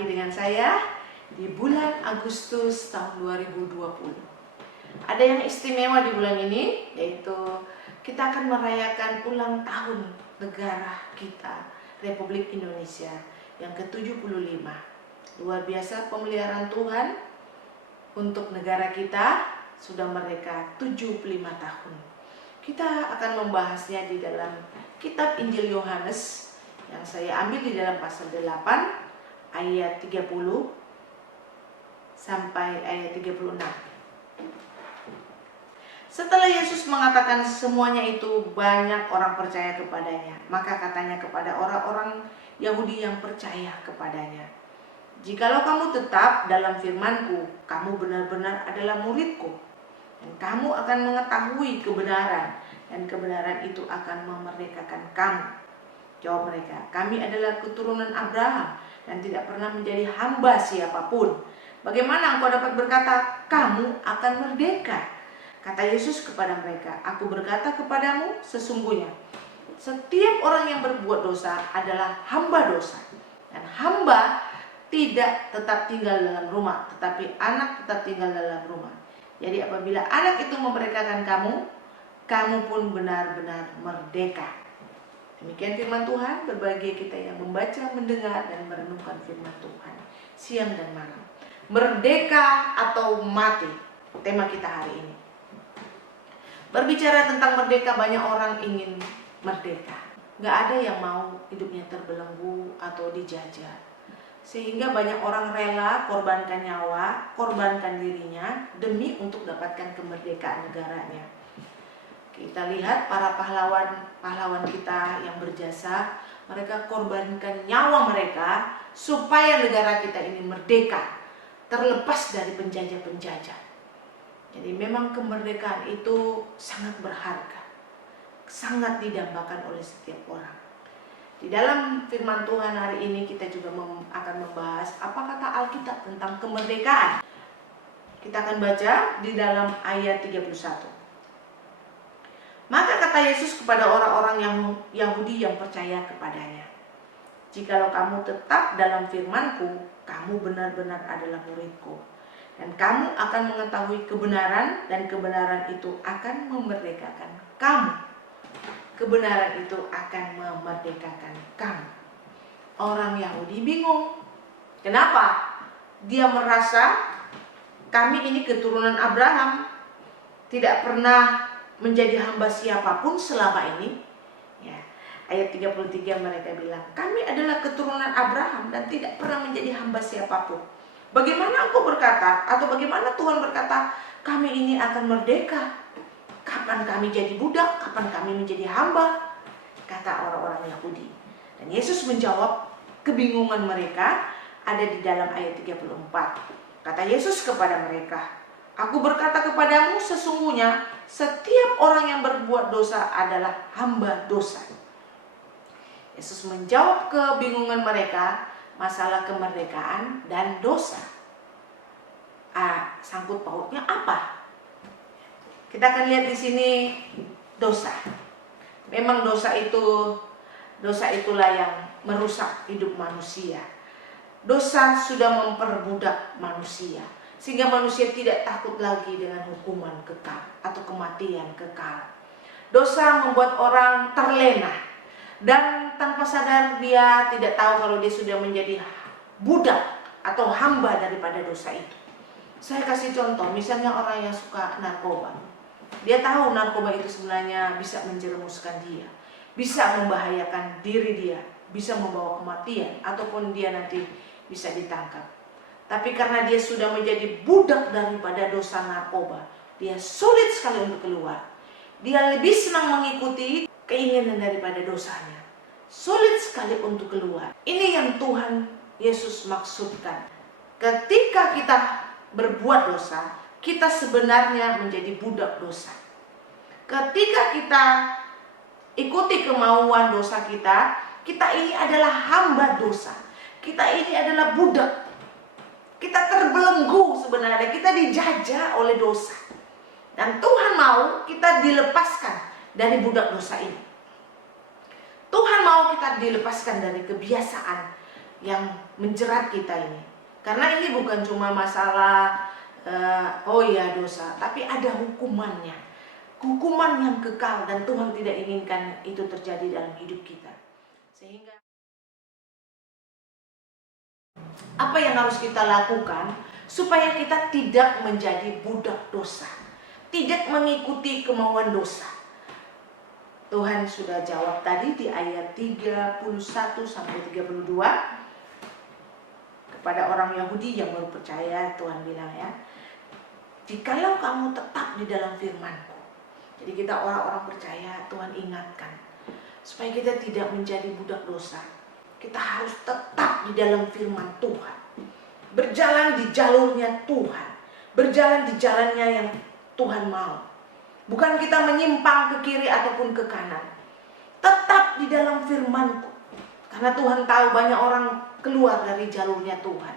lagi dengan saya di bulan Agustus tahun 2020. Ada yang istimewa di bulan ini, yaitu kita akan merayakan ulang tahun negara kita, Republik Indonesia yang ke-75. Luar biasa pemeliharaan Tuhan untuk negara kita, sudah merdeka 75 tahun. Kita akan membahasnya di dalam kitab Injil Yohanes yang saya ambil di dalam pasal 8 ayat 30 sampai ayat 36. Setelah Yesus mengatakan semuanya itu, banyak orang percaya kepadanya. Maka katanya kepada orang-orang Yahudi yang percaya kepadanya, "Jikalau kamu tetap dalam firman-Ku, kamu benar-benar adalah murid-Ku, dan kamu akan mengetahui kebenaran, dan kebenaran itu akan memerdekakan kamu." Jawab mereka, "Kami adalah keturunan Abraham dan tidak pernah menjadi hamba siapapun. Bagaimana engkau dapat berkata, kamu akan merdeka?" Kata Yesus kepada mereka, "Aku berkata kepadamu, sesungguhnya setiap orang yang berbuat dosa adalah hamba dosa. Dan hamba tidak tetap tinggal dalam rumah, tetapi anak tetap tinggal dalam rumah. Jadi apabila anak itu memerdekakan kamu, kamu pun benar-benar merdeka." Demikian firman Tuhan, berbahagia kita yang membaca, mendengar, dan merenungkan firman Tuhan siang dan malam. Merdeka atau mati, tema kita hari ini. Berbicara tentang merdeka, banyak orang ingin merdeka. Gak ada yang mau hidupnya terbelenggu atau dijajah. Sehingga banyak orang rela korbankan nyawa, korbankan dirinya demi untuk dapatkan kemerdekaan negaranya. Kita lihat para pahlawan kita yang berjasa, mereka korbankan nyawa mereka supaya negara kita ini merdeka, terlepas dari penjajah-penjajah. Jadi memang kemerdekaan itu sangat berharga, sangat didambakan oleh setiap orang. Di dalam firman Tuhan hari ini kita juga akan membahas apa kata Alkitab tentang kemerdekaan. Kita akan baca di dalam ayat 31. Maka kata Yesus kepada orang-orang yang Yahudi yang percaya kepadanya, "Jikalau kamu tetap dalam firman-Ku, kamu benar-benar adalah murid-Ku, dan kamu akan mengetahui kebenaran, dan kebenaran itu akan memerdekakan kamu." Kebenaran itu akan memerdekakan kamu. Orang Yahudi bingung. Kenapa? Dia merasa kami ini keturunan Abraham, tidak pernah menjadi hamba siapapun selama ini. Ya, ayat 33 mereka bilang, "Kami adalah keturunan Abraham dan tidak pernah menjadi hamba siapapun. Bagaimana engkau berkata, atau bagaimana Tuhan berkata, kami ini akan merdeka? Kapan kami jadi budak? Kapan kami menjadi hamba?" Kata orang-orang Yahudi. Dan Yesus menjawab kebingungan mereka ada di dalam ayat 34. Kata Yesus kepada mereka, "Aku berkata kepadamu, sesungguhnya setiap orang yang berbuat dosa adalah hamba dosa." Yesus menjawab kebingungan mereka masalah kemerdekaan dan dosa. Sangkut pautnya apa? Kita akan lihat di sini dosa. Memang dosa itulah yang merusak hidup manusia. Dosa sudah memperbudak manusia, sehingga manusia tidak takut lagi dengan hukuman kekal atau kematian kekal. Dosa membuat orang terlena, dan tanpa sadar dia tidak tahu kalau dia sudah menjadi budak atau hamba daripada dosa itu. Saya kasih contoh, misalnya orang yang suka narkoba. Dia tahu narkoba itu sebenarnya bisa menjerumuskan dia, bisa membahayakan diri dia, bisa membawa kematian, ataupun dia nanti bisa ditangkap. Tapi karena dia sudah menjadi budak daripada dosa narkoba, dia sulit sekali untuk keluar. Dia lebih senang mengikuti keinginan daripada dosanya. Sulit sekali untuk keluar. Ini yang Tuhan Yesus maksudkan. Ketika kita berbuat dosa, kita sebenarnya menjadi budak dosa. Ketika kita ikuti kemauan dosa kita, kita ini adalah hamba dosa. Kita ini adalah budak. Kita terbelenggu sebenarnya, kita dijajah oleh dosa. Dan Tuhan mau kita dilepaskan dari budak dosa ini. Tuhan mau kita dilepaskan dari kebiasaan yang menjerat kita ini. Karena ini bukan cuma masalah oh ya dosa, tapi ada hukumannya. Hukuman yang kekal, dan Tuhan tidak inginkan itu terjadi dalam hidup kita. Sehingga apa yang harus kita lakukan supaya kita tidak menjadi budak dosa, tidak mengikuti kemauan dosa? Tuhan sudah jawab tadi di ayat 31 sampai 32 kepada orang Yahudi yang baru percaya. Tuhan bilang ya, jikalau kamu tetap di dalam firman-Ku. Jadi kita orang-orang percaya, Tuhan ingatkan supaya kita tidak menjadi budak dosa. Kita harus tetap di dalam firman Tuhan, berjalan di jalurnya Tuhan, berjalan di jalannya yang Tuhan mau. Bukan kita menyimpang ke kiri ataupun ke kanan. Tetap di dalam firman-Ku. Karena Tuhan tahu banyak orang keluar dari jalurnya Tuhan.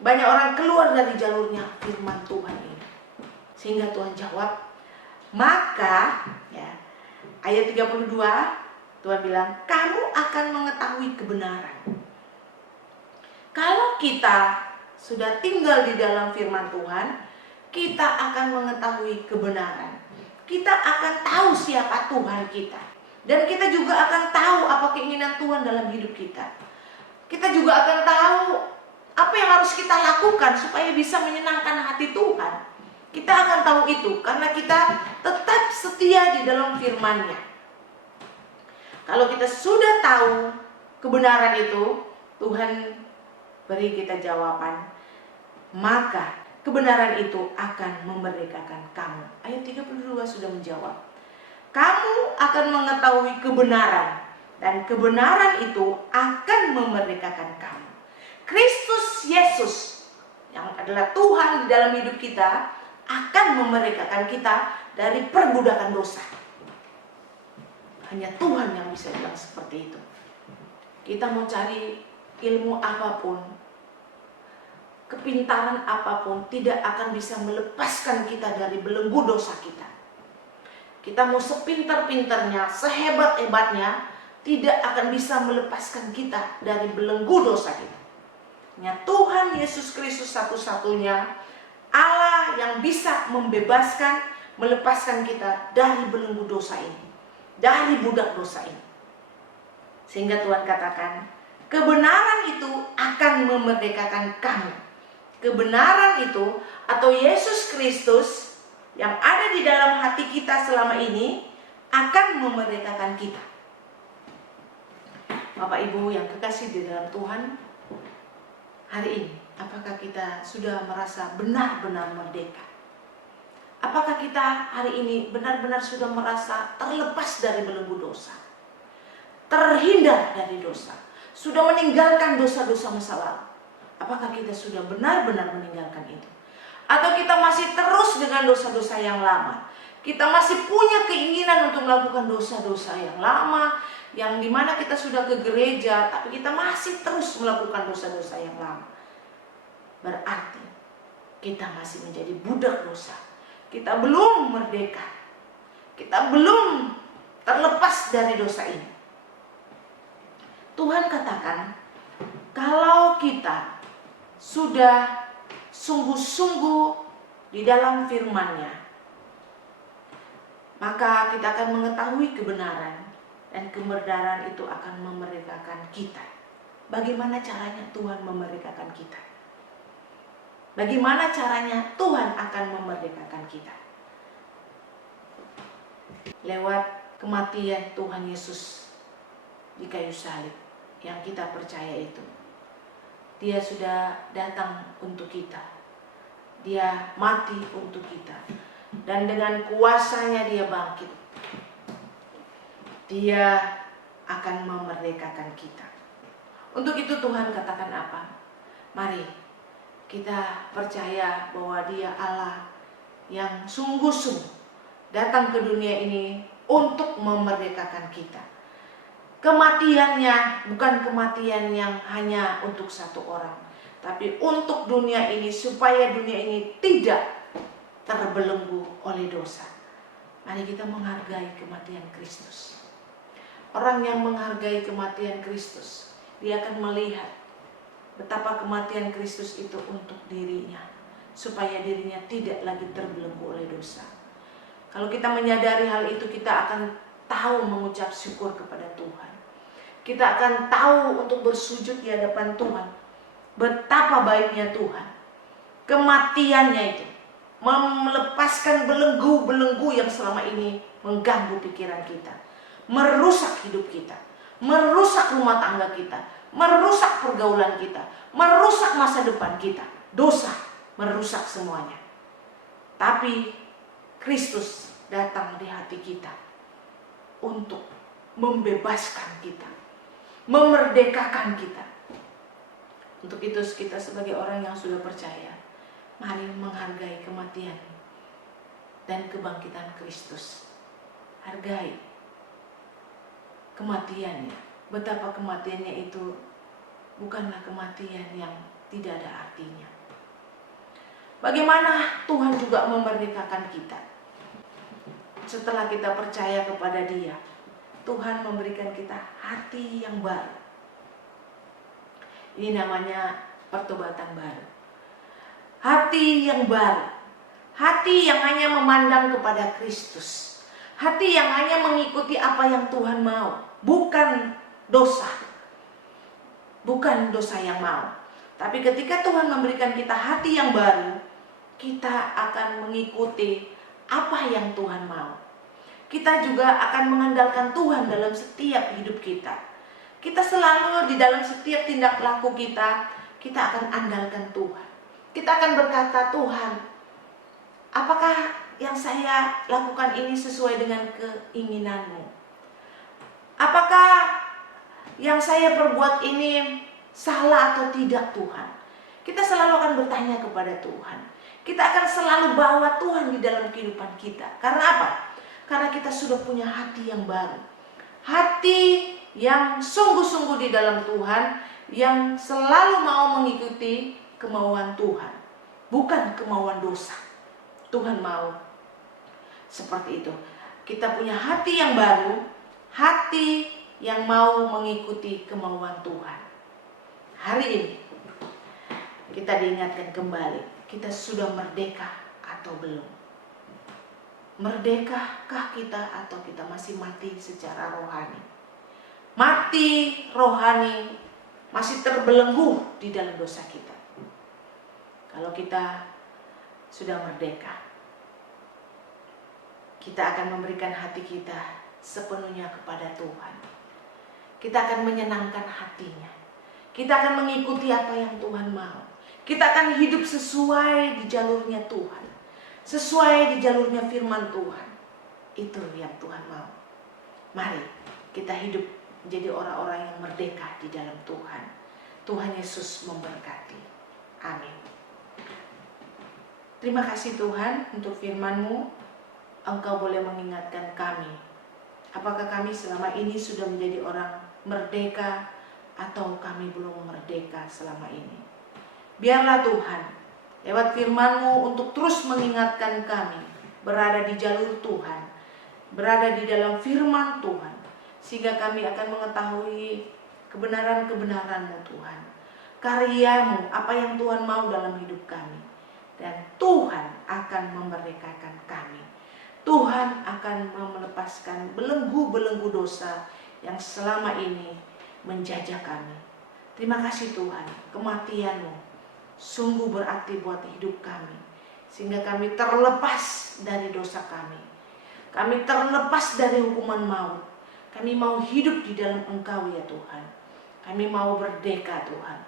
Banyak orang keluar dari jalurnya firman Tuhan ini. Sehingga Tuhan jawab, maka ya, ayat 32 Tuhan bilang, kamu akan mengetahui kebenaran. Kalau kita sudah tinggal di dalam firman Tuhan, kita akan mengetahui kebenaran. Kita akan tahu siapa Tuhan kita. Dan kita juga akan tahu apa keinginan Tuhan dalam hidup kita. Kita juga akan tahu apa yang harus kita lakukan supaya bisa menyenangkan hati Tuhan. Kita akan tahu itu karena kita tetap setia di dalam firman-Nya. Kalau kita sudah tahu kebenaran itu, Tuhan beri kita jawaban, maka kebenaran itu akan memerdekakan kamu. Ayat 32 sudah menjawab. Kamu akan mengetahui kebenaran, dan kebenaran itu akan memerdekakan kamu. Kristus Yesus yang adalah Tuhan di dalam hidup kita akan memerdekakan kita dari perbudakan dosa. Hanya Tuhan yang bisa bilang seperti itu. Kita mau cari ilmu apapun, kepintaran apapun, tidak akan bisa melepaskan kita dari belenggu dosa kita. Kita mau sepintar-pintarnya, sehebat-hebatnya, tidak akan bisa melepaskan kita dari belenggu dosa kita. Hanya Tuhan Yesus Kristus satu-satunya Allah yang bisa membebaskan, melepaskan kita dari belenggu dosa ini, dari budak dosa ini. Sehingga Tuhan katakan, kebenaran itu akan memerdekakan kamu. Kebenaran itu atau Yesus Kristus yang ada di dalam hati kita selama ini akan memerdekakan kita. Bapak Ibu yang kekasih di dalam Tuhan, hari ini apakah kita sudah merasa benar-benar merdeka? Apakah kita hari ini benar-benar sudah merasa terlepas dari belenggu dosa, terhindar dari dosa, sudah meninggalkan dosa-dosa masa lalu? Apakah kita sudah benar-benar meninggalkan itu? Atau kita masih terus dengan dosa-dosa yang lama? Kita masih punya keinginan untuk melakukan dosa-dosa yang lama, yang dimana kita sudah ke gereja, tapi kita masih terus melakukan dosa-dosa yang lama. Berarti kita masih menjadi budak dosa. Kita belum merdeka. Kita belum terlepas dari dosa ini. Tuhan katakan, kalau kita sudah sungguh-sungguh di dalam firman-Nya, maka kita akan mengetahui kebenaran, dan kebenaran itu akan memerdekakan kita. Bagaimana caranya Tuhan memerdekakan kita? Bagaimana caranya Tuhan akan memerdekakan kita? Lewat kematian Tuhan Yesus di kayu salib yang kita percaya itu. Dia sudah datang untuk kita. Dia mati untuk kita. Dan dengan kuasanya dia bangkit. Dia akan memerdekakan kita. Untuk itu Tuhan katakan apa? Mari kita percaya bahwa Dia Allah yang sungguh-sungguh datang ke dunia ini untuk memerdekakan kita. Kematiannya bukan kematian yang hanya untuk satu orang, tapi untuk dunia ini, supaya dunia ini tidak terbelenggu oleh dosa. Mari kita menghargai kematian Kristus. Orang yang menghargai kematian Kristus, dia akan melihat betapa kematian Kristus itu untuk dirinya, supaya dirinya tidak lagi terbelenggu oleh dosa. Kalau kita menyadari hal itu, kita akan tahu mengucap syukur kepada Tuhan. Kita akan tahu untuk bersujud di hadapan Tuhan. Betapa baiknya Tuhan. Kematiannya itu melepaskan belenggu-belenggu yang selama ini mengganggu pikiran kita, merusak hidup kita, merusak rumah tangga kita, merusak pergaulan kita, merusak masa depan kita. Dosa merusak semuanya. Tapi Kristus datang di hati kita untuk membebaskan kita, memerdekakan kita. Untuk itu kita sebagai orang yang sudah percaya, mari menghargai kematian dan kebangkitan Kristus. Hargai kematiannya. Betapa kematiannya itu bukanlah kematian yang tidak ada artinya. Bagaimana Tuhan juga memerdekakan kita. Setelah kita percaya kepada Dia, Tuhan memberikan kita hati yang baru. Ini namanya pertobatan baru. Hati yang baru. Hati yang hanya memandang kepada Kristus. Hati yang hanya mengikuti apa yang Tuhan mau. Bukan dosa. Bukan dosa yang mau. Tapi ketika Tuhan memberikan kita hati yang baru, kita akan mengikuti apa yang Tuhan mau. Kita juga akan mengandalkan Tuhan dalam setiap hidup kita. Kita selalu di dalam setiap tindak laku kita akan andalkan Tuhan. Kita akan berkata, Tuhan, apakah yang saya lakukan ini sesuai dengan keinginan-Mu? Apakah yang saya perbuat ini salah atau tidak, Tuhan? Kita selalu akan bertanya kepada Tuhan. Kita akan selalu bawa Tuhan di dalam kehidupan kita. Karena apa? Karena kita sudah punya hati yang baru. Hati yang sungguh-sungguh di dalam Tuhan, yang selalu mau mengikuti kemauan Tuhan, bukan kemauan dosa. Tuhan mau seperti itu. Kita punya hati yang baru, hati yang mau mengikuti kemauan Tuhan. Hari ini kita diingatkan kembali, kita sudah merdeka atau belum? Merdekakah kita atau kita masih mati secara rohani? Mati rohani, masih terbelenggu di dalam dosa kita. Kalau kita sudah merdeka, kita akan memberikan hati kita sepenuhnya kepada Tuhan. Kita akan menyenangkan hatinya. Kita akan mengikuti apa yang Tuhan mau. Kita akan hidup sesuai di jalurnya Tuhan, sesuai di jalurnya firman Tuhan. Itu yang Tuhan mau. Mari kita hidup menjadi orang-orang yang merdeka di dalam Tuhan. Tuhan Yesus memberkati. Amin. Terima kasih Tuhan untuk firman-Mu. Engkau boleh mengingatkan kami. Apakah kami selama ini sudah menjadi orang merdeka atau kami belum merdeka selama ini? Biarlah Tuhan lewat firman-Mu untuk terus mengingatkan kami berada di jalur Tuhan, berada di dalam firman Tuhan, sehingga kami akan mengetahui kebenaran-kebenaran-Mu Tuhan, karya-Mu, apa yang Tuhan mau dalam hidup kami. Dan Tuhan akan memerdekakan kami. Tuhan akan melepaskan belenggu-belenggu dosa yang selama ini menjajah kami. Terima kasih Tuhan, kematian-Mu sungguh berarti buat hidup kami, sehingga kami terlepas dari dosa kami. Kami terlepas dari hukuman maut. Kami mau hidup di dalam Engkau ya Tuhan. Kami mau merdeka Tuhan.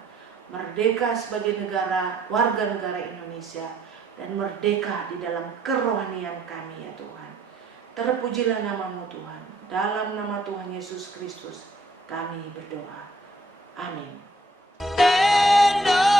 Merdeka sebagai negara, warga negara Indonesia, dan merdeka di dalam kerohanian kami ya Tuhan. Terpujilah nama-Mu Tuhan. Dalam nama Tuhan Yesus Kristus kami berdoa. Amin. Indonesia.